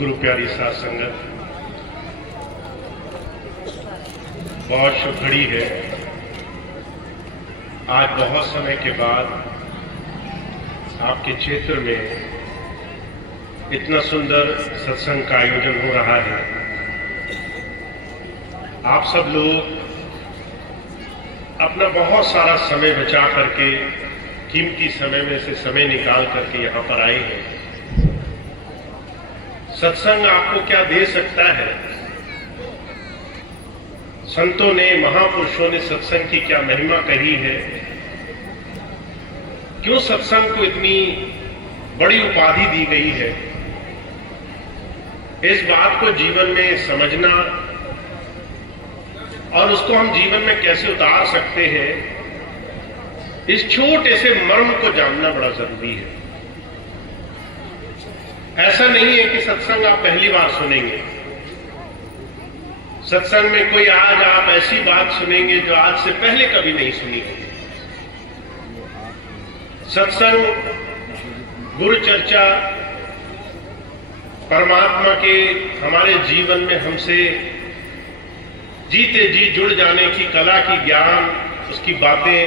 गुरु प्यारी साध संगत, बहुत शुभ घड़ी है। आज बहुत समय के बाद आपके क्षेत्र में इतना सुंदर सत्संग का आयोजन हो रहा है। आप सब लोग अपना बहुत सारा समय बचा करके, कीमती समय में से समय निकाल करके यहाँ पर आए हैं। सत्संग आपको क्या दे सकता है? संतों ने, महापुरुषों ने सत्संग की क्या महिमा कही है? क्यों सत्संग को इतनी बड़ी उपाधि दी गई है? इस बात को जीवन में समझना और उसको हम जीवन में कैसे उतार सकते हैं, इस छोटे से मर्म को जानना बड़ा जरूरी है। ऐसा नहीं है कि सत्संग आप पहली बार सुनेंगे। सत्संग में कोई आज आप ऐसी बात सुनेंगे जो आज से पहले कभी नहीं सुनी होगी। सत्संग, गुरु चर्चा, परमात्मा के हमारे जीवन में हमसे जीते जी जुड़ जाने की कला की ज्ञान, उसकी बातें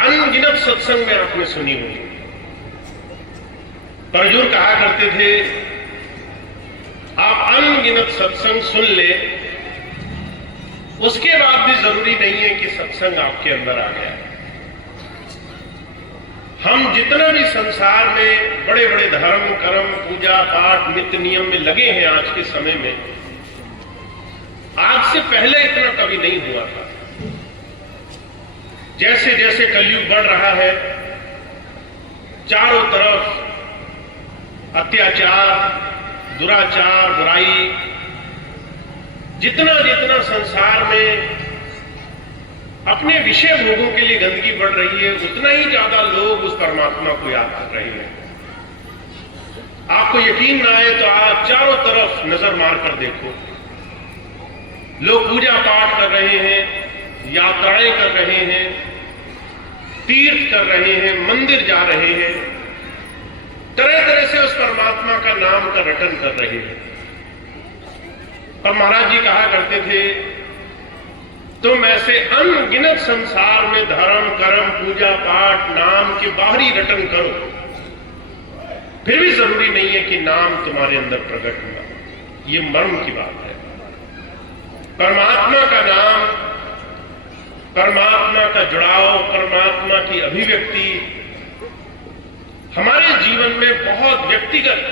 अनगिनत सत्संग में आपने सुनी होगी। परजूर कहा करते थे, आप अनगिनत सत्संग सुन ले, उसके बाद भी जरूरी नहीं है कि सत्संग आपके अंदर आ गया। हम जितना भी संसार में बड़े बड़े धर्म, कर्म, पूजा पाठ, नित्य नियम में लगे हैं आज के समय में, आज से पहले इतना कभी नहीं हुआ था। जैसे जैसे कलयुग बढ़ रहा है, चारों तरफ अत्याचार, दुराचार, बुराई, जितना जितना संसार में अपने विषय भोगों के लिए गंदगी बढ़ रही है, उतना ही ज्यादा लोग उस परमात्मा को याद कर रहे हैं। आपको यकीन ना आए तो आप चारों तरफ नजर मार कर देखो, लोग पूजा पाठ कर रहे हैं, यात्राएं कर रहे हैं, तीर्थ कर रहे हैं, मंदिर जा रहे हैं, तरह तरह से उस परमात्मा का नाम का रटन कर रहे हैं। पर महाराज जी कहा करते थे, तुम ऐसे अनगिनत संसार में धर्म, कर्म, पूजा पाठ, नाम के बाहरी रटन करो, फिर भी जरूरी नहीं है कि नाम तुम्हारे अंदर प्रकट हुआ। ये मर्म की बात है। परमात्मा का नाम, परमात्मा का जुड़ाव, परमात्मा की अभिव्यक्ति हमारे जीवन में बहुत व्यक्तिगत,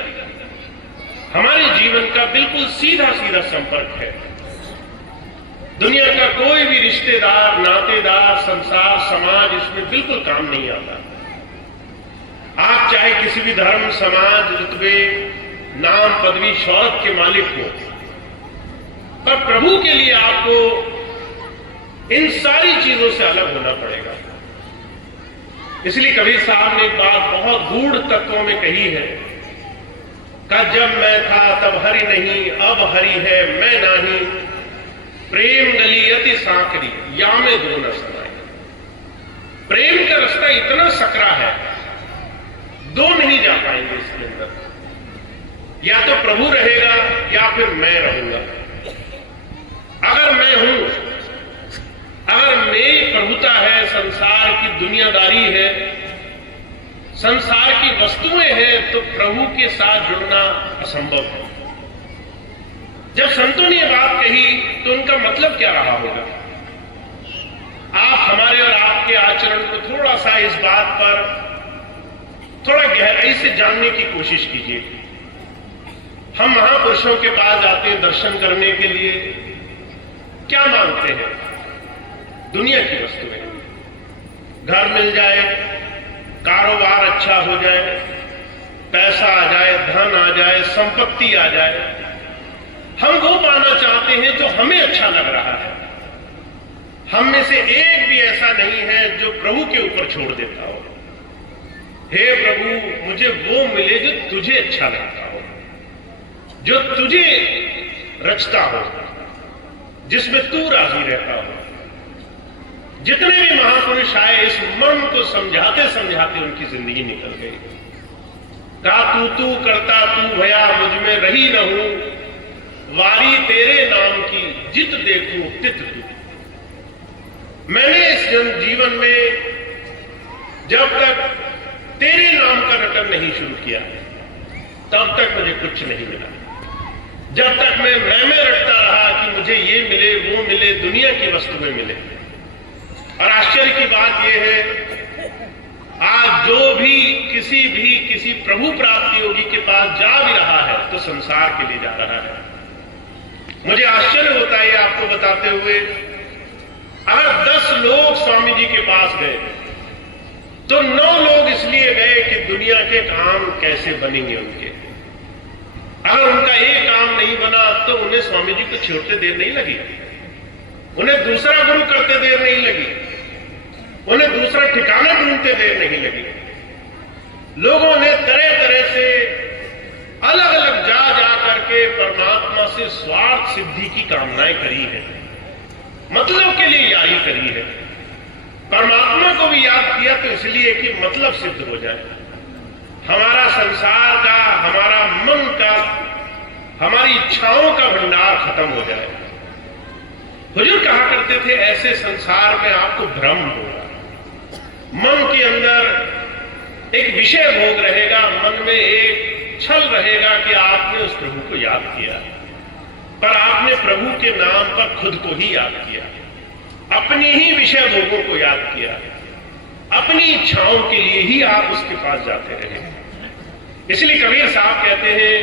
हमारे जीवन का बिल्कुल सीधा सीधा संपर्क है। दुनिया का कोई भी रिश्तेदार, नातेदार, संसार, समाज इसमें बिल्कुल काम नहीं आता। आप चाहे किसी भी धर्म, समाज, रुतबे, नाम, पदवी, शौहरत के मालिक हो, पर प्रभु के लिए आपको इन सारी चीजों से अलग होना पड़ेगा। इसलिए कबीर साहब ने एक बात बहुत गूढ़ तत्वों में कही है, कि जब मैं था तब हरि नहीं, अब हरि है मैं नाही, प्रेम गली अति सांकरी, या में दो न समाई। प्रेम का रास्ता इतना सकरा है, दो नहीं जा पाएंगे इसके अंदर। या तो प्रभु रहेगा या फिर मैं रहूंगा। अगर मैं हूं, अगर मेरी प्रभुता है, संसार की दुनियादारी है, संसार की वस्तुएं हैं, तो प्रभु के साथ जुड़ना असंभव है। जब संतों ने यह बात कही तो उनका मतलब क्या रहा होगा? आप हमारे और आपके आचरण को थोड़ा सा इस बात पर थोड़ा गहराई से जानने की कोशिश कीजिए। हम महापुरुषों के पास जाते हैं दर्शन करने के लिए, क्या मांगते हैं? दुनिया की वस्तुएं, घर मिल जाए, कारोबार अच्छा हो जाए, पैसा आ जाए, धन आ जाए, संपत्ति आ जाए। हम वो पाना चाहते हैं जो हमें अच्छा लग रहा है। हम में से एक भी ऐसा नहीं है जो प्रभु के ऊपर छोड़ देता हो। हे प्रभु, मुझे वो मिले जो तुझे अच्छा लगता हो, जो तुझे रचता हो, जिसमें तू राजी रहता हो। जितने भी महापुरुष आए, इस मर्म को समझाते समझाते उनकी जिंदगी निकल गई। का तू करता तू भया मुझ में रही न हूं, वारी तेरे नाम की जित देखूं तित तू। मैंने इस जीवन में जब तक तेरे नाम का रटन नहीं शुरू किया तब तक मुझे कुछ नहीं मिला। जब तक मैं रटता रहा कि मुझे ये मिले वो मिले, दुनिया की वस्तुएं मिले। और आश्चर्य की बात यह है, आज जो भी किसी प्रभु प्राप्ति योगी के पास जा भी रहा है तो संसार के लिए जा रहा है। मुझे आश्चर्य होता है आपको बताते हुए, अगर 10 लोग स्वामी जी के पास गए तो 9 लोग इसलिए गए कि दुनिया के काम कैसे बनेंगे उनके। अगर उनका एक काम नहीं बना तो उन्हें स्वामी जी को छोड़ते देर नहीं लगी, उन्हें दूसरा गुरु करते देर नहीं लगी, उन्हें दूसरा ठिकाना ढूंढते देर नहीं लगी। लोगों ने तरह तरह से अलग अलग जा करके परमात्मा से स्वार्थ सिद्धि की कामनाएं करी है, मतलब के लिए यारी करी है। परमात्मा को भी याद किया तो इसलिए कि मतलब सिद्ध हो जाए, हमारा संसार का, हमारा मन का, हमारी इच्छाओं का भंडार खत्म हो जाए। हुजूर कहा करते थे, ऐसे संसार में आपको भ्रम होगा, मन के अंदर एक विषय भोग रहेगा, मन में एक छल रहेगा कि आपने उस प्रभु को याद किया, पर आपने प्रभु के नाम पर खुद को ही याद किया, अपनी ही विषय भोगों को याद किया, अपनी इच्छाओं के लिए ही आप उसके पास जाते रहे। इसलिए कबीर साहब कहते हैं,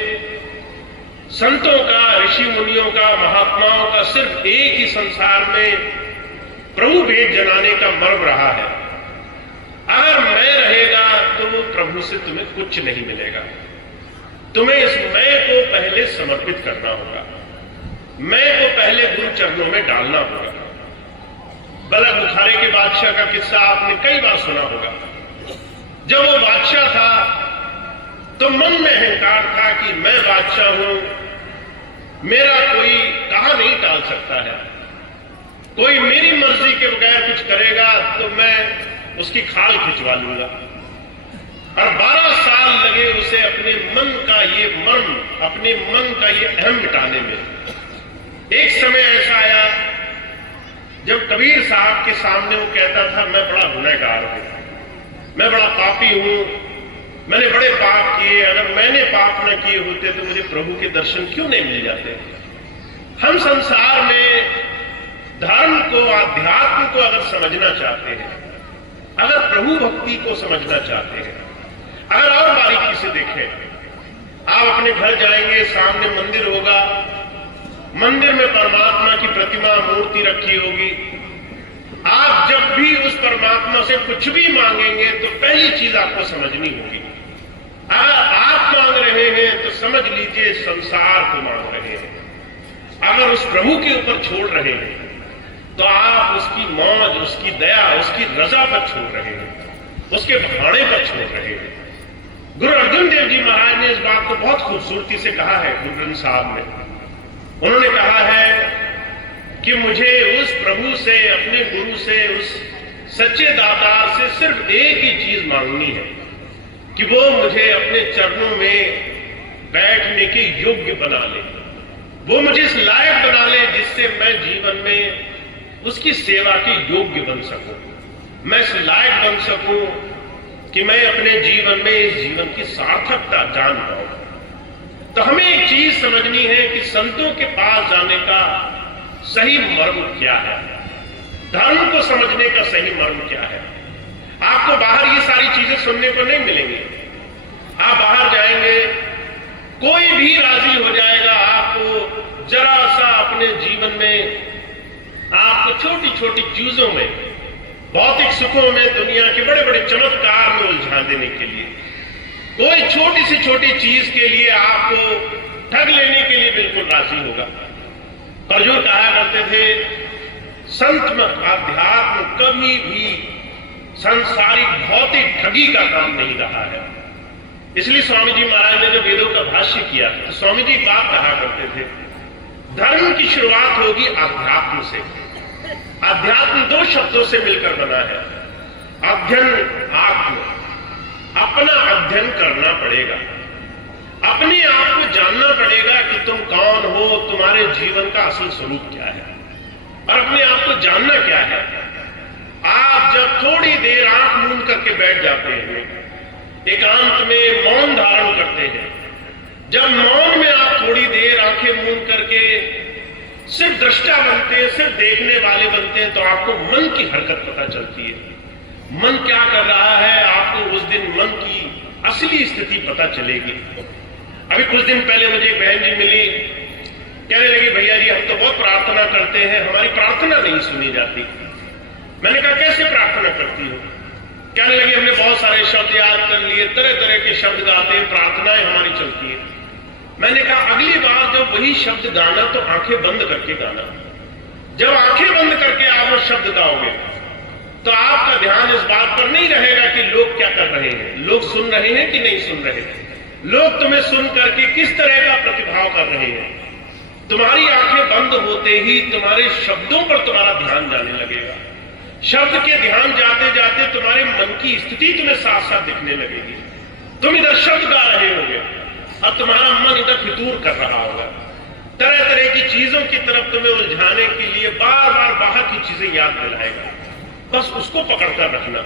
संतों का, ऋषि मुनियों का, महात्माओं का सिर्फ एक ही संसार में प्रभु भेद जनाने का मर्म रहा है। अगर मैं रहेगा तो वो प्रभु से तुम्हें कुछ नहीं मिलेगा, तुम्हें इस मैं को पहले समर्पित करना होगा, मैं को पहले गुरु चरणों में डालना होगा। बलक बुखारे के बादशाह का किस्सा आपने कई बार सुना होगा। जब वो बादशाह था तो मन में अहंकार था कि मैं बादशाह हूं, मेरा कोई कहा नहीं टाल सकता है, कोई मेरी मर्जी के बगैर कुछ करेगा तो मैं उसकी खाल खिंचवा लूंगा। और 12 साल लगे उसे अपने मन का ये मर्म, अपने मन का ये अहम मिटाने में। एक समय ऐसा आया जब कबीर साहब के सामने वो कहता था, मैं बड़ा गुनहगार हूं, मैं बड़ा पापी हूं, मैंने बड़े पाप किए, अगर मैंने पाप न किए होते तो मुझे प्रभु के दर्शन क्यों नहीं मिल जाते। हम संसार में धर्म को, अध्यात्म को अगर समझना चाहते हैं, अगर प्रभु भक्ति को समझना चाहते हैं, अगर और बारीकी से देखें, आप अपने घर जाएंगे, सामने मंदिर होगा, मंदिर में परमात्मा की प्रतिमा, मूर्ति रखी होगी। आप जब भी उस परमात्मा से कुछ भी मांगेंगे तो पहली चीज आपको समझनी होगी, अगर आप मांग रहे हैं तो समझ लीजिए संसार को मांग रहे हैं। अगर उस प्रभु के ऊपर छोड़ रहे हैं तो आप उसकी मौज, उसकी दया, उसकी रजा पर छोड़ रहे हैं, उसके बहाने पर छोड़ रहे हैं। गुरु अर्जुन देव जी महाराज ने इस बात को बहुत खूबसूरती से कहा है गुरु ग्रंथ साहब में। उन्होंने कहा है कि मुझे उस प्रभु से, अपने गुरु से, उस सच्चे दातार से सिर्फ एक ही चीज मांगनी है कि वो मुझे अपने चरणों में बैठने के योग्य बना ले, वो मुझे इस लायक बना ले जिससे मैं जीवन में उसकी सेवा के योग्य बन सकूं, मैं इस लायक बन सकूं कि मैं अपने जीवन में इस जीवन की सार्थकता जान पाऊं। तो हमें एक चीज समझनी है कि संतों के पास जाने का सही मर्म क्या है, धर्म को समझने का सही मर्म क्या है। आपको बाहर ये सारी चीजें सुनने को नहीं मिलेंगी। आप बाहर जाएंगे, कोई भी राजी हो जाएगा आपको जरा सा अपने जीवन में, आपको छोटी छोटी चीजों में, भौतिक सुखों में, दुनिया के बड़े बड़े चमत्कार में उलझा देने के लिए। कोई छोटी सी छोटी चीज के लिए आपको ठग लेने के लिए बिल्कुल राजी होगा। पर जो कहा करते थे, संत में अध्यात्म कभी भी सांसारिक भौतिक ठगी का काम नहीं रहा है। इसलिए स्वामी जी महाराज ने जब वेदों का भाष्य किया तो स्वामी जी बात कहा करते थे, धर्म की शुरुआत होगी अध्यात्म से। अध्यात्म 2 शब्दों से मिलकर बना है, अध्ययन, आत्म। अपना अध्ययन करना पड़ेगा, अपने आप को जानना पड़ेगा कि तुम कौन हो, तुम्हारे जीवन का असल स्वरूप क्या है और अपने आप को जानना क्या है। आप जब थोड़ी देर आंख मूंद करके बैठ जाते हैं, एकांत में मौन धारण करते हैं, जब मौन में आप थोड़ी देर आंखें मूंद करके सिर्फ दृष्टा बनते हैं, सिर्फ देखने वाले बनते हैं, तो आपको मन की हरकत पता चलती है। मन क्या कर रहा है, आपको उस दिन मन की असली स्थिति पता चलेगी। अभी कुछ दिन पहले मुझे एक बहन जी मिली, कहने लगी भैया जी हम तो बहुत प्रार्थना करते हैं, हमारी प्रार्थना नहीं सुनी जाती। मैंने कहा कैसे प्रार्थना करती हो? कहने लगी हमने बहुत सारे शब्द याद कर लिए, तरह तरह के शब्द गाते हैं, प्रार्थनाएं हमारी चलती है। मैंने कहा अगली बार जब वही शब्द गाना तो आंखें बंद करके गाना। जब आंखें बंद करके आप वो शब्द गाओगे तो आपका ध्यान इस बात पर नहीं रहेगा कि लोग क्या कर रहे हैं, लोग सुन रहे हैं कि नहीं सुन रहे हैं, लोग तुम्हें सुन करके किस तरह का प्रतिभाव कर रहे हैं। तुम्हारी आंखें बंद होते ही तुम्हारे शब्दों पर तुम्हारा ध्यान जाने लगेगा। शब्द के ध्यान जाते जाते तुम्हारे मन की स्थिति तुम्हें साथ साथ दिखने लगेगी। तुम इधर शब्द गा रहे होगे और तुम्हारा मन इधर फितूर कर रहा होगा, तरह तरह की चीजों की तरफ तुम्हें उलझाने के लिए बार बार बाहर की चीजें याद दिलाएगा। बस उसको पकड़कर रखना।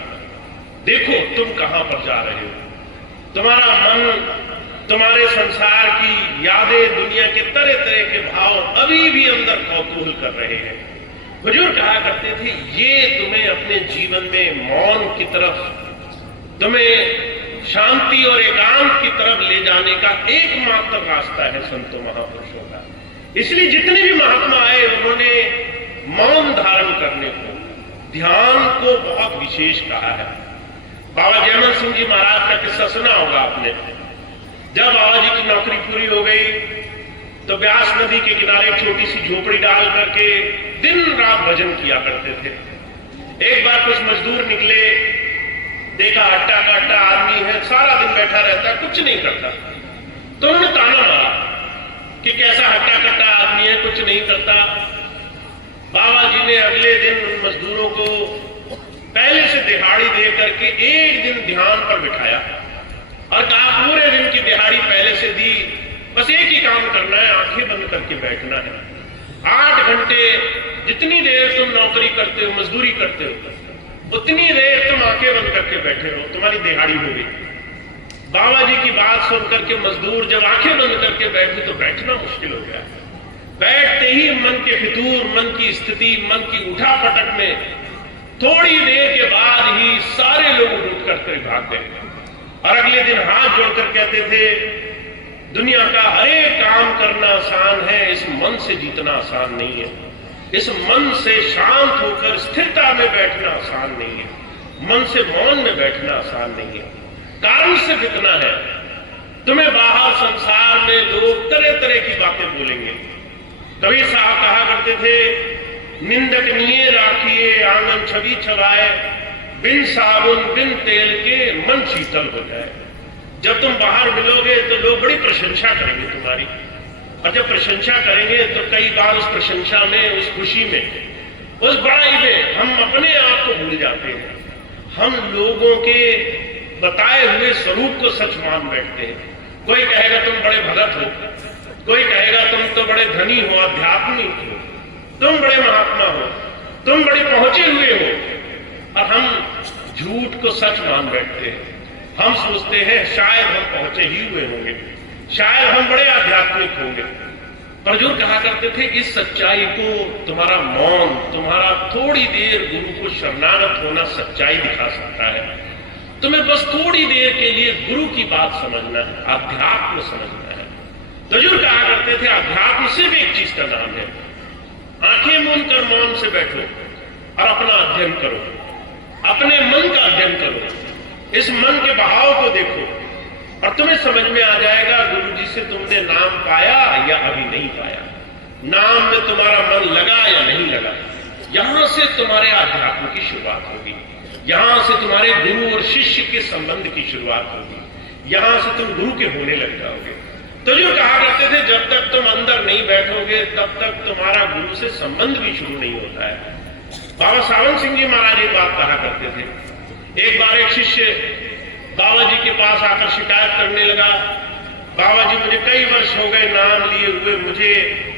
देखो तुम कहां पर जा रहे हो। तुम्हारा मन तुम्हारे संसार की यादें, दुनिया के तरह तरह के भाव अभी भी अंदर कौतूहल कर रहे हैं। हुजूर कहा करते थे ये तुम्हें अपने जीवन में मौन की तरफ, तुम्हें शांति और एकांत की तरफ ले जाने का एकमात्र रास्ता है संतों महापुरुषों का। इसलिए जितने भी महात्मा आए उन्होंने मौन धारण करने को, ध्यान को बहुत विशेष कहा है। बाबा जयमल सिंह जी महाराज का किस्सा सुना होगा आपने। जब बाबा जी की नौकरी पूरी हो गई तो ब्यास नदी के किनारे एक छोटी सी झोपड़ी डाल करके दिन रात भजन किया करते थे। एक बार कुछ मजदूर निकले, देखा हट्टा कट्टा आदमी है, सारा दिन बैठा रहता है, कुछ नहीं करता। तो उन्होंने ताना मारा कि कैसा हट्टा कट्टा आदमी है, कुछ नहीं करता। बाबा जी ने अगले दिन उन मजदूरों को पहले से दिहाड़ी दे करके एक दिन ध्यान पर बिठाया और कहा पूरे दिन की दिहाड़ी पहले से दी, बस एक ही काम करना है, आंखें बंद करके बैठना है। 8 घंटे जितनी देर तुम नौकरी करते हो, मजदूरी करते हो, उतनी देर तुम आंखें बंद करके बैठे रहो, तुम्हारी दिहाड़ी हो गई। बाबा जी की बात सुनकर के मजदूर जब आंखें बंद करके बैठे तो बैठना मुश्किल हो गया। बैठते ही मन के फितूर, मन की स्थिति, मन की उठापटक में थोड़ी देर के बाद ही सारे लोग उठ करके भाग गए और अगले दिन हाथ जोड़कर कहते थे दुनिया का हर एक काम करना आसान है, इस मन से जीतना आसान नहीं है। इस मन से शांत होकर स्थिरता में बैठना आसान नहीं है। मन से मौन में बैठना आसान नहीं है। कारण सिर्फ इतना है, तुम्हें बाहर संसार में लोग तरह तरह की बातें बोलेंगे। कबीर साहब कहा करते थे निंदक निये राखिए आंगन छवि छवाए, बिन साबुन बिन तेल के मन शीतल हो जाए। जब तुम बाहर मिलोगे तो लोग बड़ी प्रशंसा करेंगे तुम्हारी, और जब प्रशंसा करेंगे तो कई बार उस प्रशंसा में, उस खुशी में, उस बड़ाई में हम अपने आप को भूल जाते हैं। हम लोगों के बताए हुए स्वरूप को सच मान बैठते हैं। कोई कहेगा तुम बड़े भगत हो, कोई कहेगा तुम तो बड़े धनी हो, आध्यात्मिक हो, तुम बड़े महात्मा हो, तुम बड़े पहुंचे हुए हो, और हम झूठ को सच मान बैठते हैं। हम सोचते हैं शायद हम पहुंचे ही हुए होंगे, शायद हम बड़े आध्यात्मिक होंगे। पर जो कहा करते थे इस सच्चाई को तुम्हारा मौन, तुम्हारा थोड़ी देर गुरु को शरणागत होना सच्चाई दिखा सकता है। तुम्हें बस थोड़ी देर के लिए गुरु की बात समझना है, आध्यात्म समझना है। तो जो कहा करते थे अध्यात्म सिर्फ एक चीज का नाम है। आंखें मूंद कर मौन से बैठो और अपना अध्ययन करो, अपने मन का अध्ययन करो, इस मन के बहाव को देखो और तुम्हें समझ में आ जाएगा गुरु जी से तुमने नाम पाया या अभी नहीं पाया, नाम में तुम्हारा मन लगा या नहीं लगा। यहां से तुम्हारे अध्यात्म की शुरुआत होगी, यहां से तुम्हारे गुरु और शिष्य के संबंध की शुरुआत होगी, यहां से तुम गुरु के होने लग जाओगे। तो जो कहा करते थे जब तक तुम अंदर नहीं बैठोगे तब तक तुम्हारा गुरु से संबंध भी शुरू नहीं होता है। बाबा सावन सिंह जी महाराज एक बात कहा करते थे। एक बार एक शिष्य बाबा जी के पास आकर शिकायत करने लगा, बाबा जी मुझे कई वर्ष हो गए नाम लिए हुए, मुझे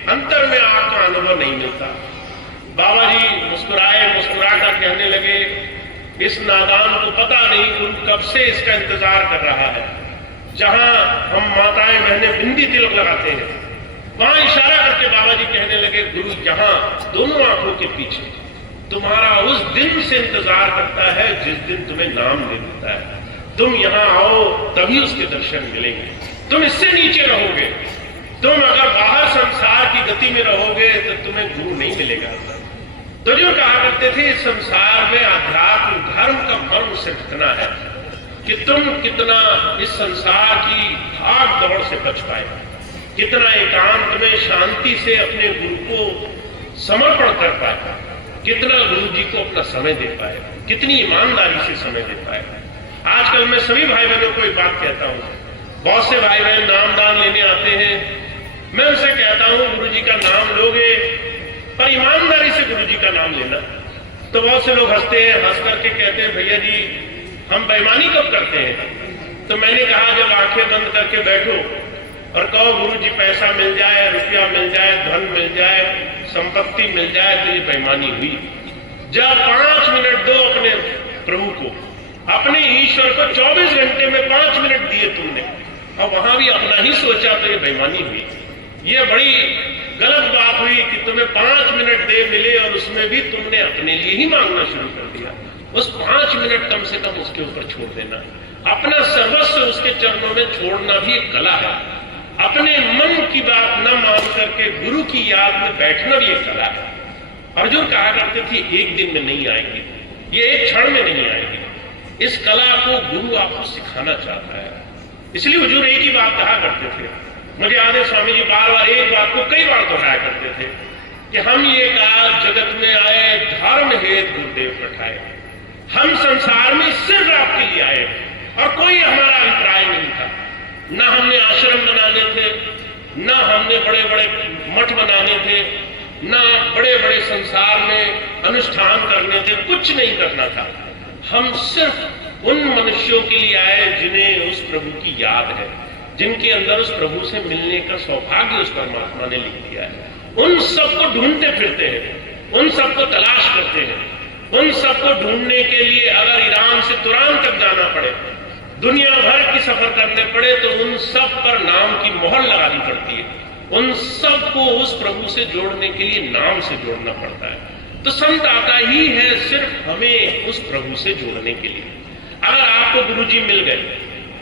अंतर में आपका अनुभव नहीं मिलता। बाबा जी मुस्कुराए, मुस्कुराकर कहने लगे, इस नादान को पता नहीं गुरु कब से इसका इंतजार कर रहा है। जहां हम माताएं बहनें बिंदी तिलक लगाते हैं, वहां इशारा करके बाबा जी कहने लगे, गुरु जहां दोनों आंखों के पीछे तुम्हारा उस दिन से इंतजार करता है जिस दिन तुम्हें नाम दे देता है। तुम यहां आओ तभी उसके दर्शन मिलेंगे। तुम इससे नीचे रहोगे, तुम अगर बाहर संसार की गति में रहोगे तो तुम्हें गुरु नहीं मिलेगा। तो जो कहा करते थे, इस संसार में अध्यात्म धर्म का मर्म सिर्फ इतना है कि तुम कितना इस संसार की भाग दौड़ से बच पाए, कितना एकांत में शांति से अपने गुरु को समर्पण कर पाए, कितना गुरु जी को अपना समय दे पाए, कितनी ईमानदारी से समय दे पाए। आजकल मैं सभी भाई बहनों को एक बात कहता हूं, बहुत से भाई बहन नामदान लेने आते हैं, मैं उनसे कहता हूं गुरु जी का नाम लोगे पर ईमानदारी से गुरु जी का नाम लेना। तो बहुत से लोग हंसते हैं, हंस करके कहते हैं, भैया जी हम बेईमानी कब करते हैं? तो मैंने कहा, जब आंखें बंद करके बैठो और कहो गुरु जी पैसा मिल जाए, रुपया मिल जाए, धन मिल जाए, संपत्ति मिल जाए, तो ये बेईमानी हुई। जब 5 मिनट दो अपने प्रभु को, अपने ईश्वर को 24 घंटे में 5 मिनट दिए तुमने और वहां भी अपना ही सोचा, तो ये बेईमानी हुई। ये बड़ी गलत बात हुई कि तुम्हें 5 मिनट दे मिले और उसमें भी तुमने अपने लिए ही मांगना शुरू कर दिया। उस 5 मिनट कम से कम उसके ऊपर छोड़ देना, अपना सर्वस्व उसके चरणों में छोड़ना भी एक कला है। अपने मन की बात न मान करके गुरु की याद में बैठना भी एक कला है। अर्जुन कहा करते थे, एक दिन में नहीं आएगी, ये एक क्षण में नहीं आएगी। इस कला को गुरु आपको सिखाना चाहता है। इसलिए हुजूर एक ही बात कहा करते थे, मुझे याद है स्वामी जी बार बार एक बात को कई बार दोहराया करते थे कि हम ये काज जगत में आए, धर्म हेतु गुरुदेव पठाए। हम संसार में सिर्फ आपके लिए आए और कोई हमारा अभिप्राय नहीं था। ना हमने आश्रम बनाने थे, ना हमने बड़े बड़े मठ बनाने थे, ना बड़े बड़े संसार में अनुष्ठान करने थे, कुछ नहीं करना था। हम सिर्फ उन मनुष्यों के लिए आए जिन्हें उस प्रभु की याद है, जिनके अंदर उस प्रभु से मिलने का सौभाग्य उस परमात्मा ने लिख दिया है। उन सबको ढूंढते फिरते हैं, उन सबको तलाश करते हैं। उन सबको ढूंढने के लिए अगर ईरान से तुरान तक जाना पड़े, दुनिया भर की सफर करने पड़े, तो उन सब पर नाम की मोहर लगानी पड़ती है। उन सबको उस प्रभु से जोड़ने के लिए नाम से जोड़ना पड़ता है। तो संत आता ही है सिर्फ हमें उस प्रभु से जोड़ने के लिए। अगर आपको गुरु जी मिल गए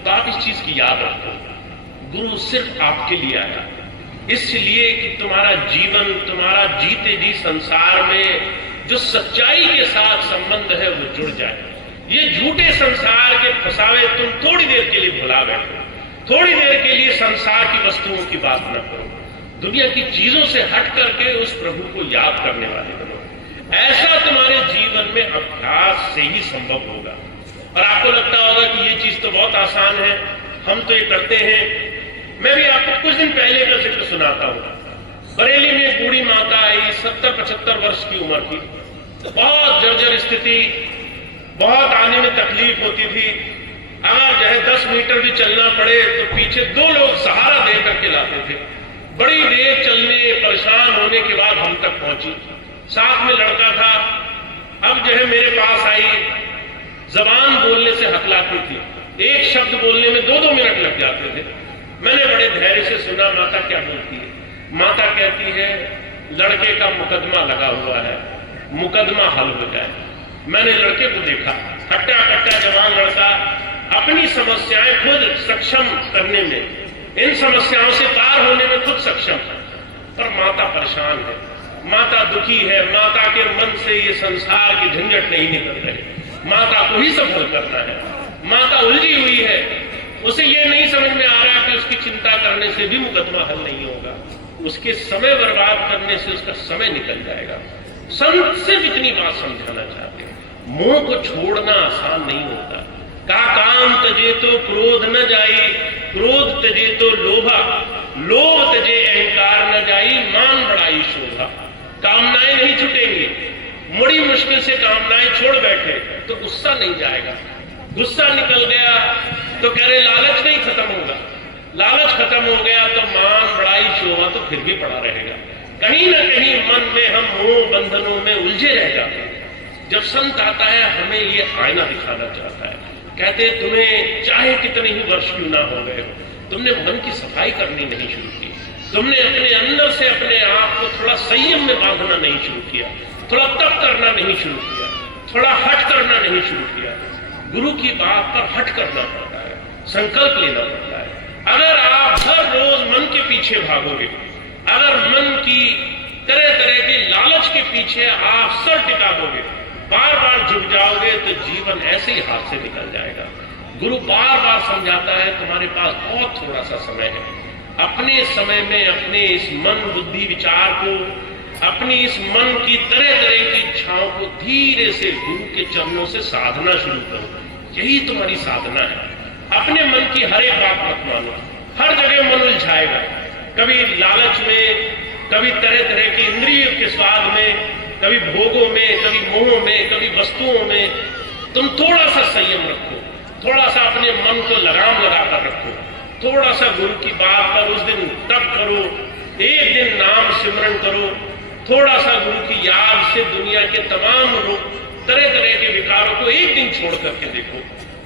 तो आप इस चीज की याद रखो, गुरु सिर्फ आपके लिए आया, इसलिए कि तुम्हारा जीवन, तुम्हारा जीते जी संसार में जो सच्चाई के साथ संबंध है वो जुड़ जाए। ये झूठे संसार के फसावे तुम थोड़ी देर के लिए भुला बैठो, थोड़ी देर के लिए संसार की वस्तुओं की बात न करो, दुनिया की चीजों से हट करके उस प्रभु को याद करने वाले बनो। ऐसा तुम्हारे जीवन में अभ्यास से ही संभव होगा। और आपको लगता होगा कि ये चीज तो बहुत आसान है, हम तो ये करते हैं। मैं भी आपको कुछ दिन पहले का जिक्र सुनाता हूं। बरेली में एक बूढ़ी माता आई, 70-75 वर्ष की उम्र की, बहुत जर्जर स्थिति, बहुत आने में तकलीफ होती थी। अगर जो है 10 मीटर भी चलना पड़े तो पीछे 2 लोग सहारा दे करके लाते थे। बड़ी देर चलने, परेशान होने के बाद हम तक पहुंची। साथ में लड़का था। अब जो है मेरे पास आई, जबान बोलने से हकलाती थी, एक शब्द बोलने में 2-2 मिनट लग जाते थे। मैंने बड़े धैर्य से सुना, माता क्या बोलती है। माता कहती है, लड़के का मुकदमा लगा हुआ है, मुकदमा हल हो जाए। मैंने लड़के को देखा, कट्टा कट्टा जवान लड़का, अपनी समस्याएं खुद सक्षम करने में, इन समस्याओं से पार होने में खुद सक्षम है, पर माता परेशान है, माता दुखी है, माता के मन से ये संसार की झंझट नहीं निकल रही, माता को ही सब हल करना है। माता उलझी हुई है, उसे ये नहीं समझ में आ रहा कि उसकी चिंता करने से भी मुकदमा हल नहीं होगा, उसके समय बर्बाद करने से उसका समय निकल जाएगा। संत सिर्फ इतनी बात समझाना चाहते हैं, मोह को छोड़ना आसान नहीं होता। का काम तजे तो क्रोध न जाई, क्रोध तजे तो लोभा, लोभ तजे अहंकार न जाई, मान बढ़ाई शोभा। कामनाएं नहीं छूटेंगी, बड़ी मुश्किल से कामनाएं छोड़ बैठे तो गुस्सा नहीं जाएगा, गुस्सा निकल गया तो कह रहे लालच नहीं खत्म होगा। लालच खत्म हो गया तो मान बड़ाई शोभा तो फिर भी पड़ा रहेगा। कहीं ना कहीं मन में हम मोह बंधनों में उलझे रह जाते हैं। जब संत आता है हमें ये आईना दिखाना चाहता है, कहते तुम्हें चाहे कितने ही वर्ष क्यों ना हो गए हो, तुमने मन की सफाई करनी नहीं शुरू की, तुमने अपने अंदर से अपने आप को थोड़ा संयम में बांधना नहीं शुरू किया, थोड़ा तप करना नहीं शुरू किया, थोड़ा हट करना नहीं शुरू किया। गुरु की बात पर हट करना पड़ता है, संकल्प लेना पड़ता है। अगर आप हर रोज मन के पीछे भागोगे, अगर मन की तरह तरह की लालच के पीछे आप सर टिका दोगे, बार बार झुक जाओगे, तो जीवन ऐसे ही हाथ से निकल जाएगा। गुरु बार बार समझाता है तुम्हारे पास बहुत थोड़ा सा समय है, अपने समय में अपने इस मन बुद्धि विचार को, अपनी इस मन की तरह तरह की इच्छाओं को धीरे से गुरु के चरणों से साधना शुरू करो। यही तुम्हारी साधना है। अपने मन की हर एक बात मत मानो, हर जगह मन उलझाएगा, कभी लालच में, कभी तरह तरह के इंद्रियों के स्वाद में, कभी भोगों में, कभी मोह में, कभी वस्तुओं में। तुम थोड़ा सा संयम रखो, थोड़ा सा अपने मन को लगाम लगाकर रखो, थोड़ा सा गुरु की बात पर उस दिन तप करो, एक दिन नाम सिमरन करो, थोड़ा सा गुरु की याद से दुनिया के तमाम तरह तरह के विकारों को एक दिन छोड़ करके देखो।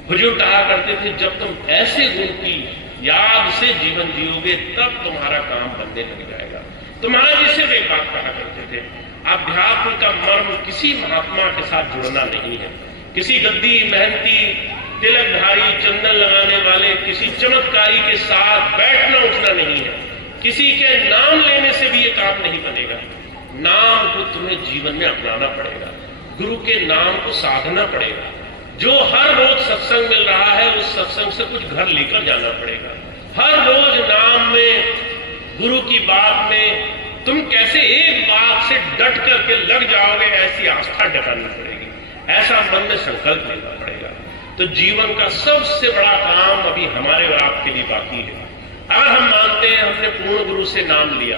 हुजूर कहा करते थे जब तुम ऐसे गुरु की याद से जीवन जियोगे तब तुम्हारा काम बनने लग जाएगा। तो महाराज जी सिर्फ एक बात कहा करते थे, अध्यात्म का मर्म किसी महात्मा के साथ जुड़ना नहीं है, किसी गद्दी मेहनती तिलकधारी चंदन लगाने वाले किसी चमत्कारी के साथ बैठना उठना नहीं है, किसी के नाम लेने से भी ये काम नहीं बनेगा। नाम को तुम्हें जीवन में अपनाना पड़ेगा, गुरु के नाम को साधना पड़ेगा। जो हर रोज सत्संग मिल रहा है उस सत्संग से कुछ घर लेकर जाना पड़ेगा। हर रोज नाम में, गुरु की बात में तुम कैसे एक बात से डट करके लग जाओगे, ऐसी आस्था डटानी पड़ेगी, ऐसा मन में संकल्प लेना पड़ेगा। तो जीवन का सबसे बड़ा काम अभी हमारे और आपके लिए बाकी है। अगर हम मानते हैं हमने पूर्ण गुरु से नाम लिया,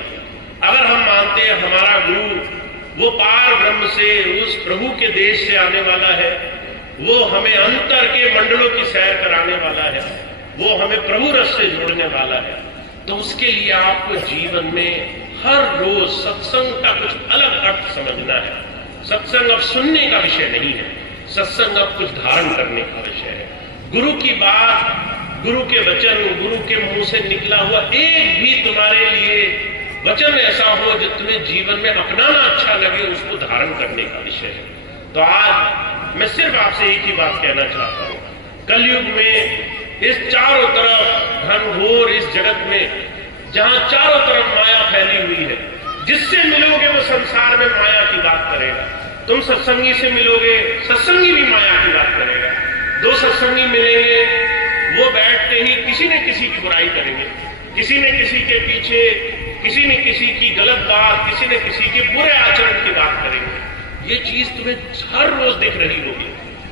अगर हम मानते हैं हमारा गुरु वो पार ब्रह्म से, उस प्रभु के देश से आने वाला है, वो हमें अंतर के मंडलों की सैर कराने वाला है, वो हमें प्रभु रस से जोड़ने वाला है, तो उसके लिए आपको जीवन में हर रोज सत्संग का कुछ अलग अर्थ समझना है। सत्संग अब सुनने का विषय नहीं है, सत्संग अब कुछ धारण करने का विषय है। गुरु की बात, गुरु के वचन, गुरु के मुंह से निकला हुआ एक भी तुम्हारे लिए वचन ऐसा हो जो तुम्हें जीवन में अपनाना अच्छा लगे, उसको धारण करने का विषय है। तो आज मैं सिर्फ आपसे एक ही बात कहना चाहता हूं, कलयुग में इस चारों तरफ घनघोर इस जगत में जहां चारों तरफ माया फैली हुई है, जिससे मिलोगे वो संसार में माया की बात करेगा। तुम सत्संगी से मिलोगे, सत्संगी भी माया की बात करेगा। दो सत्संगी मिलेंगे, वो बैठते ही किसी न किसी की बुराई करेंगे, किसी न किसी के पीछे किसी न किसी की गलत बात, किसी न किसी के बुरे आचरण की बात करेंगे। ये चीज तुम्हें हर रोज दिख रही होगी।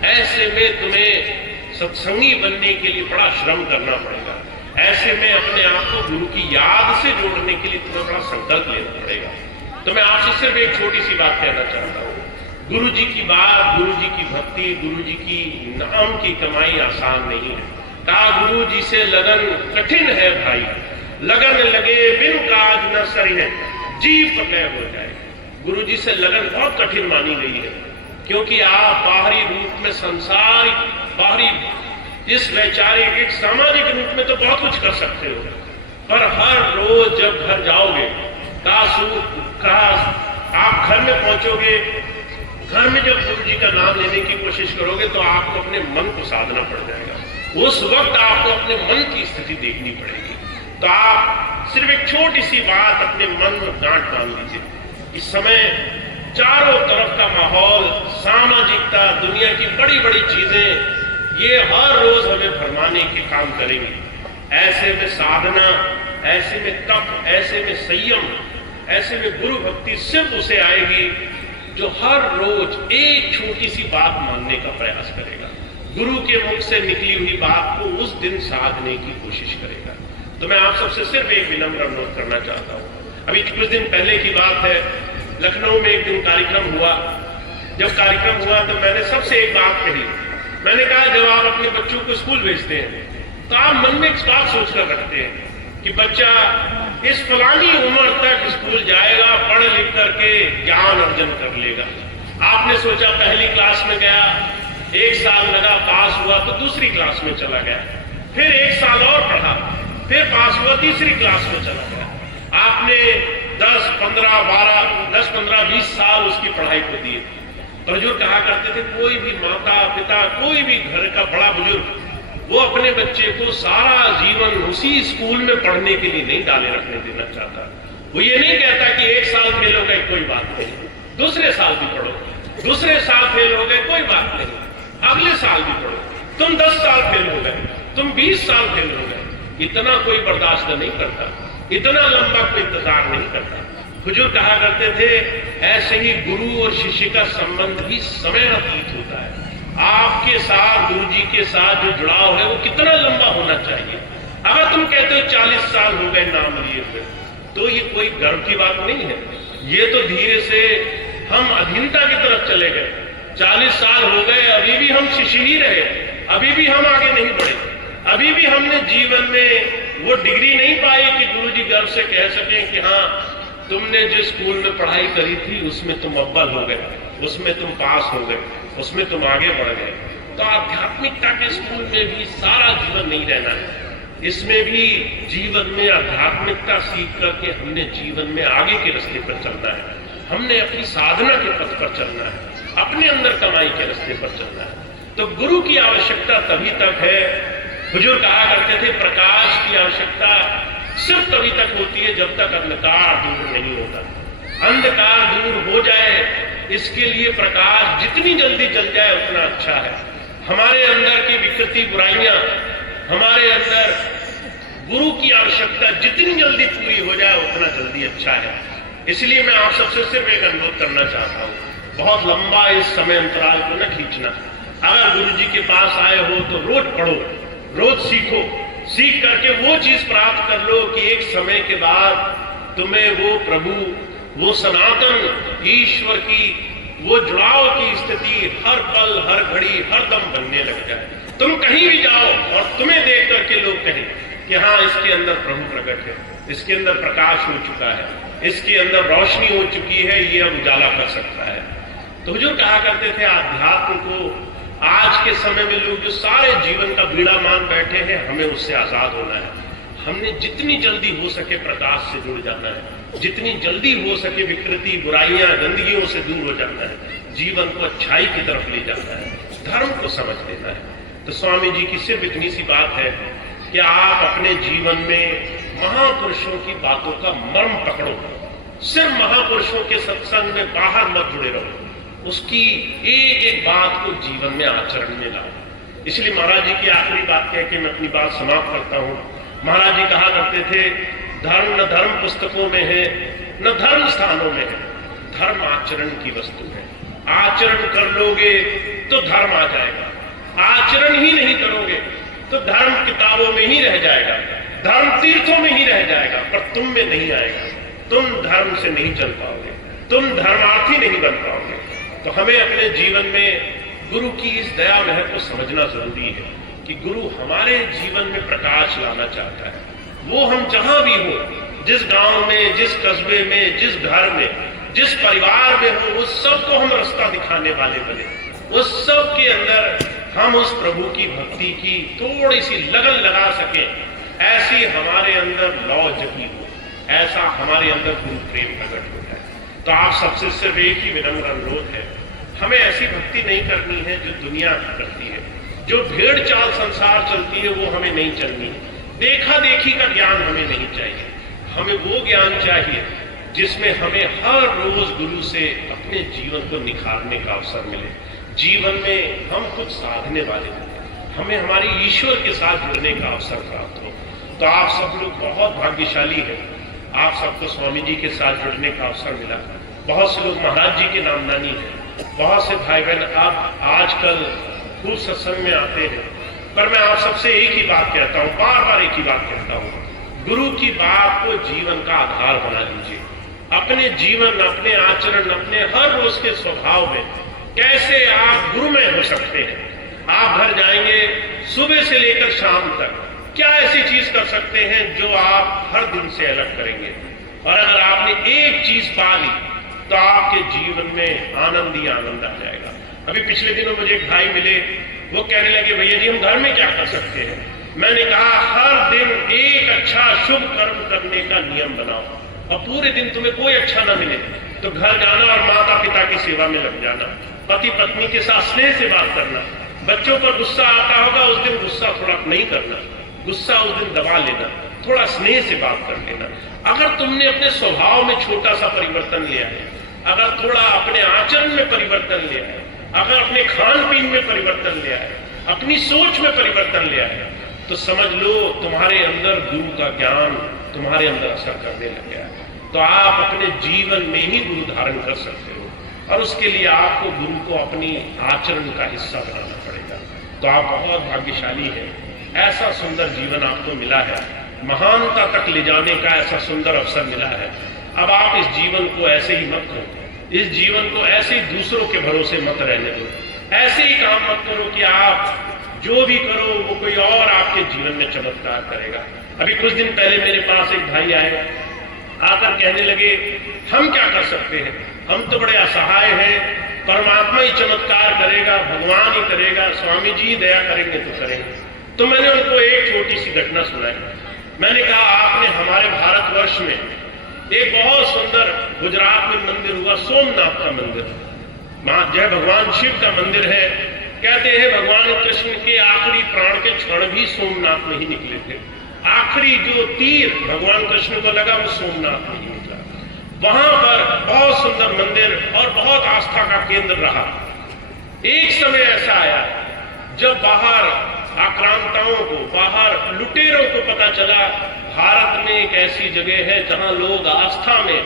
ऐसे में तुम्हें सत्संगी बनने के लिए बड़ा श्रम करना पड़ेगा। ऐसे में अपने आप को गुरु की याद से जोड़ने के लिए तुम्हें बड़ा संकल्प लेना पड़ेगा। तो मैं आपसे सिर्फ एक छोटी सी बात कहना चाहता हूँ, गुरु जी की बात, गुरु जी की भक्ति, गुरु जी की नाम की कमाई आसान नहीं है। कहा गुरु जी से लगन कठिन है भाई, लगन लगे बिन काज न सरिहे, जीव प्रलय हो जाए। गुरु जी से लगन बहुत कठिन मानी गई है, क्योंकि आप बाहरी रूप में संसार, बाहरी इस वैचारिक एक सामाजिक रूप में तो बहुत कुछ कर सकते हो, पर हर रोज जब घर जाओगे, आप घर में पहुंचोगे, घर में जब गुरु जी का नाम लेने की कोशिश करोगे तो आपको अपने मन को साधना पड़ जाएगा। उस वक्त आपको अपने मन की स्थिति देखनी पड़ेगी। तो आप सिर्फ एक छोटी सी बात अपने मन में गांठ बांध लीजिए। इस समय चारों तरफ का माहौल, सामाजिकता, दुनिया की बड़ी बड़ी चीजें, ये हर रोज हमें भरमाने के काम करेंगी। ऐसे में साधना, ऐसे में तप, ऐसे में संयम, ऐसे में गुरु भक्ति सिर्फ उसे आएगी जो हर रोज एक छोटी सी बात मानने का प्रयास करेगा, गुरु के मुख से निकली हुई बात को उस दिन साधने की कोशिश करेगा। तो मैं आप सबसे सिर्फ एक विनम्र अनुरोध करना चाहता हूं। अभी कुछ दिन पहले की बात है, लखनऊ में एक दिन कार्यक्रम हुआ। जब कार्यक्रम हुआ तो मैंने सबसे एक बात कही, मैंने कहा जब आप अपने बच्चों को स्कूल भेजते हैं तो आप मन में इस बात सोचकर रखते हैं कि बच्चा इस फलानी उम्र तक स्कूल जाएगा, पढ़ लिख करके ज्ञान अर्जन कर लेगा। आपने सोचा पहली क्लास में गया, 1 साल लगा, पास हुआ तो दूसरी क्लास में चला गया, फिर 1 साल और पढ़ा, फिर पास हुआ, तीसरी क्लास में चला गया। आपने 10, 15, 12, 10, 15, 20 साल उसकी पढ़ाई को दिए। तो हुजूर कहा करते थे कोई भी माता पिता, कोई भी घर का बड़ा बुजुर्ग वो अपने बच्चे को सारा जीवन उसी स्कूल में पढ़ने के लिए नहीं डाले रखने देना चाहता। वो ये नहीं कहता कि 1 साल फेल हो गए कोई बात नहीं, दूसरे साल भी पढ़ो, दूसरे साल फेल हो गए कोई बात नहीं, अगले साल भी पढ़ो। तुम 10 साल फेल हो गए, तुम 20 साल फेल हो गए, इतना कोई बर्दाश्त नहीं करता, इतना लंबा कोई इंतजार नहीं करता। हुजूर कहा करते थे ऐसे ही गुरु और शिष्य का संबंध भी समय अतीत होता है। आपके साथ गुरु जी के साथ जो जुड़ाव है वो कितना लंबा होना चाहिए। अगर तुम कहते हो 40 साल हो गए नाम लिए हुए, तो ये कोई गर्व की बात नहीं है। ये तो धीरे से हम अधीनता की तरफ चले गए। 40 साल हो गए, अभी भी हम शिष्य ही रहे, अभी भी हम आगे नहीं बढ़े, अभी भी हमने जीवन में वो डिग्री नहीं पाई कि गुरु जी गर्व से कह सकें कि हाँ तुमने जिस स्कूल में पढ़ाई करी थी उसमें तुम अव्वल हो गए, उसमें तुम पास हो गए, उसमें तुम आगे बढ़ गए। तो आध्यात्मिकता के स्कूल में भी सारा जीवन नहीं रहना है, इसमें भी जीवन में आध्यात्मिकता सीख करके हमने जीवन में आगे के रास्ते पर चलना है, हमने अपनी साधना के पथ पर चलना है, अपने अंदर कमाई के रास्ते पर चलना है। तो गुरु की आवश्यकता तभी तक है, हुजूर कहा करते थे प्रकाश की आवश्यकता सिर्फ तभी तक होती है जब तक अंधकार दूर नहीं होता। अंधकार दूर हो जाए इसके लिए प्रकाश जितनी जल्दी जल जाए उतना अच्छा है। हमारे अंदर की विकृति बुराइयां, हमारे अंदर गुरु की आवश्यकता जितनी जल्दी पूरी हो जाए उतना जल्दी अच्छा है। इसलिए मैं आप सबसे सिर्फ एक अनुरोध करना चाहता हूं, बहुत लंबा इस समय अंतराल को न खींचना। अगर गुरु जी के पास आए हो तो रोज पढ़ो, रोज सीखो, सीख करके वो चीज प्राप्त कर लो कि एक समय के बाद तुम्हें वो प्रभु, वो सनातन ईश्वर की वो जुड़ाव की स्थिति हर पल, हर घड़ी, हर दम बनने लग जाए। तुम कहीं भी जाओ और तुम्हें देख करके लोग कहें कि हाँ इसके अंदर प्रभु प्रकट है, इसके अंदर प्रकाश हो चुका है, इसके अंदर रोशनी हो चुकी है, ये अब उजाला कर सकता है। तो हुजूर कहा करते थे आध्यात्म को आज के समय में लोग जो सारे जीवन का बीड़ा मान बैठे हैं, हमें उससे आजाद होना है। हमने जितनी जल्दी हो सके प्रकाश से जुड़ जाना है, जितनी जल्दी हो सके विकृति, बुराइयां, गंदगियों से दूर हो जाना है, जीवन को अच्छाई की तरफ ले जाना है, धर्म को समझ लेना है। तो स्वामी जी की सिर्फ इतनी सी बात है कि आप अपने जीवन में महापुरुषों की बातों का मर्म पकड़ो, सिर्फ महापुरुषों के सत्संग में बाहर मत जुड़े रहो, उसकी एक एक बात को जीवन में आचरण में लाओ। इसलिए महाराज जी की आखिरी बात कह के मैं अपनी बात समाप्त करता हूं। महाराज जी कहा करते थे धर्म न धर्म पुस्तकों में है, न धर्म स्थानों में है, धर्म आचरण की वस्तु है। आचरण कर लोगे तो धर्म आ जाएगा, आचरण ही नहीं करोगे तो धर्म किताबों में ही रह जाएगा, धर्म तीर्थों में ही रह जाएगा, पर तुम में नहीं आएगा। तुम धर्म से नहीं चल पाओगे, तुम धर्मार्थी नहीं बन पाओगे। तो हमें अपने जीवन में गुरु की इस दया महत्व को समझना जरूरी है कि गुरु हमारे जीवन में प्रकाश लाना चाहता है। वो हम जहां भी हो, जिस गांव में, जिस कस्बे में, जिस घर में, जिस परिवार में हो, उस सबको हम रास्ता दिखाने वाले बने, उस सब के अंदर हम उस प्रभु की भक्ति की थोड़ी सी लगन लगा सके, ऐसी हमारे अंदर लौ जगी हो, ऐसा हमारे अंदर गुरु प्रेम प्रकट हो जाए। तो आप सबसे सिर्फ एक ही विनम्र अनुरोध है, हमें ऐसी भक्ति नहीं करनी है जो दुनिया करती है, जो भेड़ चाल संसार चलती है वो हमें नहीं चलनी। देखा देखी का ज्ञान हमें नहीं चाहिए, हमें वो ज्ञान चाहिए जिसमें हमें हर रोज गुरु से अपने जीवन को निखारने का अवसर मिले, जीवन में हम कुछ साधने वाले हों, हमें हमारी ईश्वर के साथ जुड़ने का अवसर प्राप्त हो। तो आप सब लोग बहुत भाग्यशाली हैं, आप सबको स्वामी जी के साथ जुड़ने का अवसर मिला। बहुत से लोग महाराज जी के नामदानी हैं, बहुत से भाई बहन आप आजकल खूब सत्संग में आते हैं, पर मैं आप सबसे एक ही बात कहता हूँ, बार बार एक ही बात कहता हूँ, गुरु की बात को जीवन का आधार बना लीजिए। अपने जीवन, अपने आचरण, अपने हर रोज के स्वभाव में कैसे आप गुरुमय हो सकते हैं। आप घर जाएंगे सुबह से लेकर शाम तक क्या ऐसी चीज कर सकते हैं जो आप हर दिन से अलग करेंगे? और अगर आपने एक चीज पा ली तो आपके जीवन में आनंद ही आनंद आ जाएगा। अभी पिछले दिनों मुझे एक भाई मिले, वो कहने लगे भैया जी हम घर में क्या कर सकते हैं? मैंने कहा हर दिन एक अच्छा शुभ कर्म करने का नियम बनाओ और पूरे दिन तुम्हें कोई अच्छा ना मिले तो घर जाना और माता पिता की सेवा में लग जाना, पति पत्नी के साथ स्नेह से बात करना, बच्चों पर गुस्सा आता होगा उस दिन गुस्सा थोड़ा नहीं करना, गुस्सा उस दिन दबा लेना, थोड़ा स्नेह से बात कर लेना। अगर तुमने अपने स्वभाव में छोटा सा परिवर्तन लिया है, अगर थोड़ा अपने आचरण में परिवर्तन लिया है, अगर अपने खान पीन में परिवर्तन लिया है, अपनी सोच में परिवर्तन लिया है, तो समझ लो तुम्हारे अंदर गुरु का ज्ञान तुम्हारे अंदर असर करने लग गया है। तो आप अपने जीवन में ही गुरु धारण कर सकते हो और उसके लिए आपको गुरु को अपनी आचरण का हिस्सा बनाना पड़ेगा। तो आप बहुत भाग्यशाली हैं, ऐसा सुंदर जीवन आपको मिला है, महानता तक ले जाने का ऐसा सुंदर अवसर मिला है। अब आप इस जीवन को ऐसे ही मत करो, इस जीवन को ऐसे ही दूसरों के भरोसे मत रहने दो, ऐसे ही काम मत करो कि आप जो भी करो वो कोई और आपके जीवन में चमत्कार करेगा। अभी कुछ दिन पहले मेरे पास एक भाई आए, आकर कहने लगे हम क्या कर सकते हैं, हम तो बड़े असहाय हैं, परमात्मा ही चमत्कार करेगा, भगवान ही करेगा, स्वामी जी दया करेंगे तो करेंगे। तो मैंने उनको एक छोटी सी घटना सुनाई। मैंने कहा आपने हमारे भारतवर्ष में एक बहुत सुंदर गुजरात में मंदिर हुआ, सोमनाथ का मंदिर, जय भगवान शिव का मंदिर है। कहते हैं भगवान कृष्ण के आखिरी प्राण के क्षण भी सोमनाथ में ही निकले थे, आखिरी जो तीर भगवान कृष्ण को लगा वो सोमनाथ में ही निकला। वहां पर बहुत सुंदर मंदिर और बहुत आस्था का केंद्र रहा। एक समय ऐसा आया जब बाहर आक्रांताओं को, बाहर लुटेरों को पता चला भारत में एक ऐसी जगह है जहां लोग आस्था में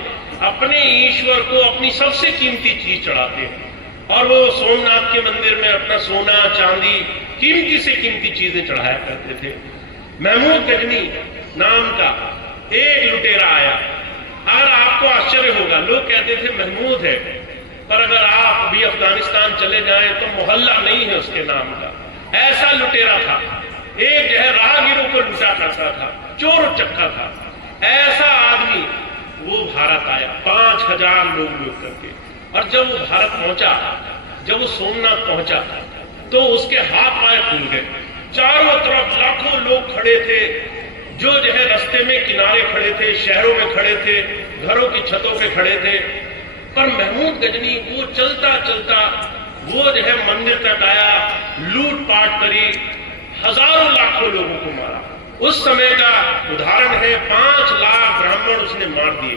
अपने ईश्वर को अपनी सबसे कीमती चीज चढ़ाते हैं, और वो सोमनाथ के मंदिर में अपना सोना चांदी कीमती से कीमती चीजें चढ़ाया करते थे। महमूद गजनी नाम का एक लुटेरा आया। और आपको आश्चर्य होगा, लोग कहते थे महमूद है, पर अगर आप अभी अफगानिस्तान चले जाएं तो मोहल्ला नहीं है उसके नाम का। ऐसा लुटेरा था, एक जो है राहगीरों को लुटा करता था, चोर उचक्का था। ऐसा आदमी वो भारत आया 5000 लोग करके, और जब वो भारत पहुंचा, जब वो सोमनाथ पहुंचा तो उसके हाथ पांव खुल गए। चारों तरफ लाखों लोग खड़े थे, जो है रास्ते में किनारे खड़े थे, शहरों में खड़े थे, घरों की छतों पे खड़े थे। पर महमूद गजनी वो चलता चलता वो जो है मंदिर तक आया, लूटपाट करी, हजारों लाखों लोगों को मारा। उस समय का उदाहरण है 5 लाख ब्राह्मण उसने मार दिए,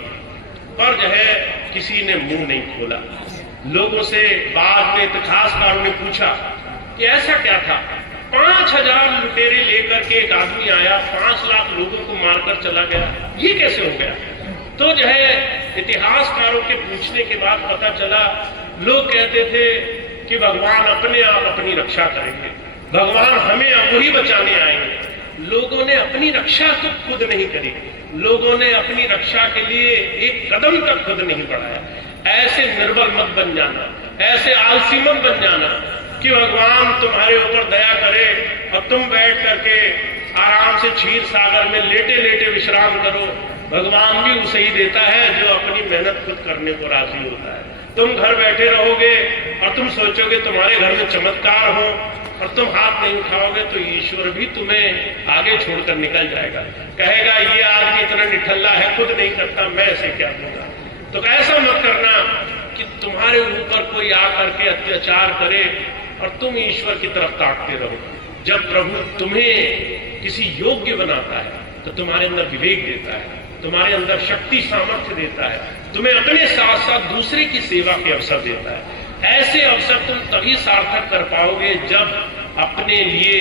पर जो है किसी ने मुंह नहीं खोला। लोगों से बाद में इतिहासकारों ने पूछा कि ऐसा क्या था, 5000 लुटेरे लेकर के एक आदमी आया, 5 लाख लोगों को मारकर चला गया, ये कैसे हो गया? तो जो है इतिहासकारों के पूछने के बाद पता चला, लोग कहते थे कि भगवान अपने आप अपनी रक्षा करेंगे, भगवान हमें वही बचाने आएंगे। लोगों ने अपनी रक्षा तो खुद नहीं करी, लोगों ने अपनी रक्षा के लिए एक कदम तक खुद नहीं बढ़ाया। ऐसे निर्बल मत बन जाना, ऐसे आलसी मत बन जाना कि भगवान तुम्हारे ऊपर दया करे और तुम बैठ करके आराम से क्षीर सागर में लेटे लेटे विश्राम करो। भगवान भी उसे ही देता है जो अपनी मेहनत खुद करने को राजी होता है। तुम घर बैठे रहोगे और तुम सोचोगे तुम्हारे घर में चमत्कार हो और तुम हाथ नहीं उठाओगे तो ईश्वर भी तुम्हें आगे छोड़कर निकल जाएगा, कहेगा ये आदमी इतना निठल्ला है, खुद नहीं करता, मैं ऐसे क्या दूंगा। तो ऐसा मत करना कि तुम्हारे ऊपर कोई आकर के अत्याचार करे और तुम ईश्वर की तरफ ताकते रहो। जब प्रभु तुम्हें किसी योग्य बनाता है तो तुम्हारे अंदर विवेक देता है, तुम्हारे अंदर शक्ति सामर्थ्य देता है, तुम्हें अपने साथ साथ दूसरे की सेवा के अवसर देता है। ऐसे अवसर तुम तभी सार्थक कर पाओगे जब अपने लिए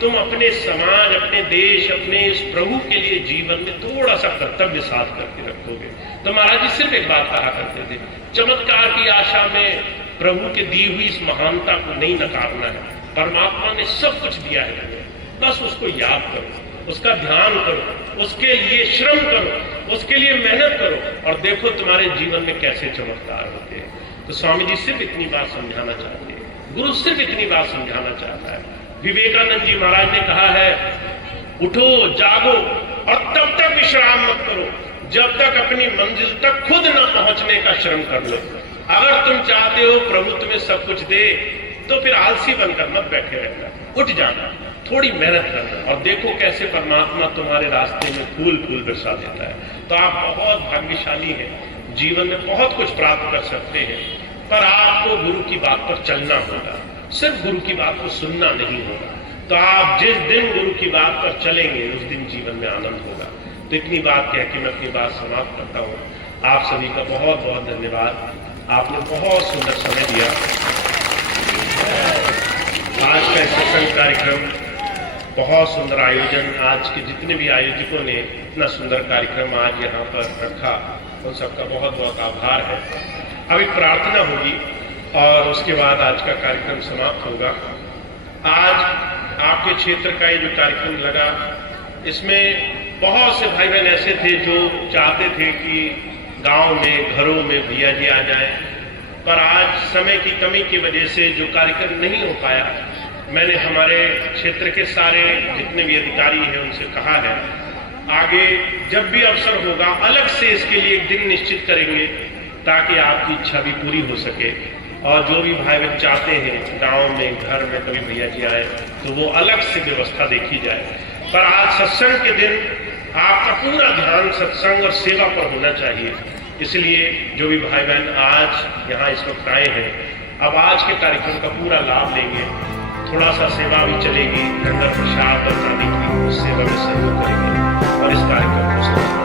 तुम अपने समाज, अपने देश, अपने इस प्रभु के लिए जीवन में थोड़ा सा कर्तव्य साथ करके रखोगे। तो महाराज जी सिर्फ एक बात कहा करते थे, चमत्कार की आशा में प्रभु के दी हुई इस महानता को नहीं नकारना है। परमात्मा ने सब कुछ दिया है तुम्हें, बस उसको याद करो, उसका ध्यान करो, उसके लिए श्रम करो, उसके लिए मेहनत करो और देखो तुम्हारे जीवन में कैसे चमत्कार होते हैं। तो स्वामी जी सिर्फ इतनी बात समझाना चाहते हैं, गुरु सिर्फ इतनी बात समझाना चाहता है। विवेकानंद जी महाराज ने कहा है उठो, जागो और तब तक विश्राम मत करो जब तक अपनी मंजिल तक खुद न पहुंचने का श्रम कर लो। अगर तुम चाहते हो प्रभु तुम्हें सब कुछ दे तो फिर आलसी बनकर मत बैठे रहना, उठ जाना, थोड़ी मेहनत करना और देखो कैसे परमात्मा तुम्हारे रास्ते में फूल फूल बरसा देता है। तो आप बहुत भाग्यशाली हैं, जीवन में बहुत कुछ प्राप्त कर सकते हैं, पर आपको गुरु की बात पर चलना होगा, सिर्फ गुरु की बात को सुनना नहीं होगा। तो आप जिस दिन गुरु की बात पर चलेंगे उस दिन जीवन में आनंद होगा। तो इतनी बात कह के मैं अपनी बात समाप्त करता हूँ। आप सभी का बहुत बहुत धन्यवाद, आपने बहुत सुंदर समय दिया। आज का सत्संग कार्यक्रम बहुत सुंदर आयोजन, आज के जितने भी आयोजकों ने इतना सुंदर कार्यक्रम आज यहाँ पर रखा उन सबका बहुत बहुत आभार है। अब एक प्रार्थना होगी और उसके बाद आज का कार्यक्रम समाप्त होगा। आज आपके क्षेत्र का ये जो कार्यक्रम लगा, इसमें बहुत से भाई बहन ऐसे थे जो चाहते थे कि गांव में घरों में भैया जी आ जाएं, पर आज समय की कमी की वजह से जो कार्यक्रम नहीं हो पाया, मैंने हमारे क्षेत्र के सारे जितने भी अधिकारी हैं उनसे कहा है आगे जब भी अवसर होगा अलग से इसके लिए एक दिन निश्चित करेंगे ताकि आपकी इच्छा भी पूरी हो सके। और जो भी भाई बहन चाहते हैं गांव में घर में कभी भैया जी आए तो वो अलग से व्यवस्था देखी जाए। पर आज सत्संग के दिन आपका पूरा ध्यान सत्संग और सेवा पर होना चाहिए। इसलिए जो भी भाई बहन आज यहाँ इस वक्त आए हैं, अब आज के कार्यक्रम का पूरा लाभ लेंगे। थोड़ा सा सेवा भी चलेगी, लंगर प्रसाद और खाने की उस सेवा में सहयोग करेंगे और इस कार्यक्रम को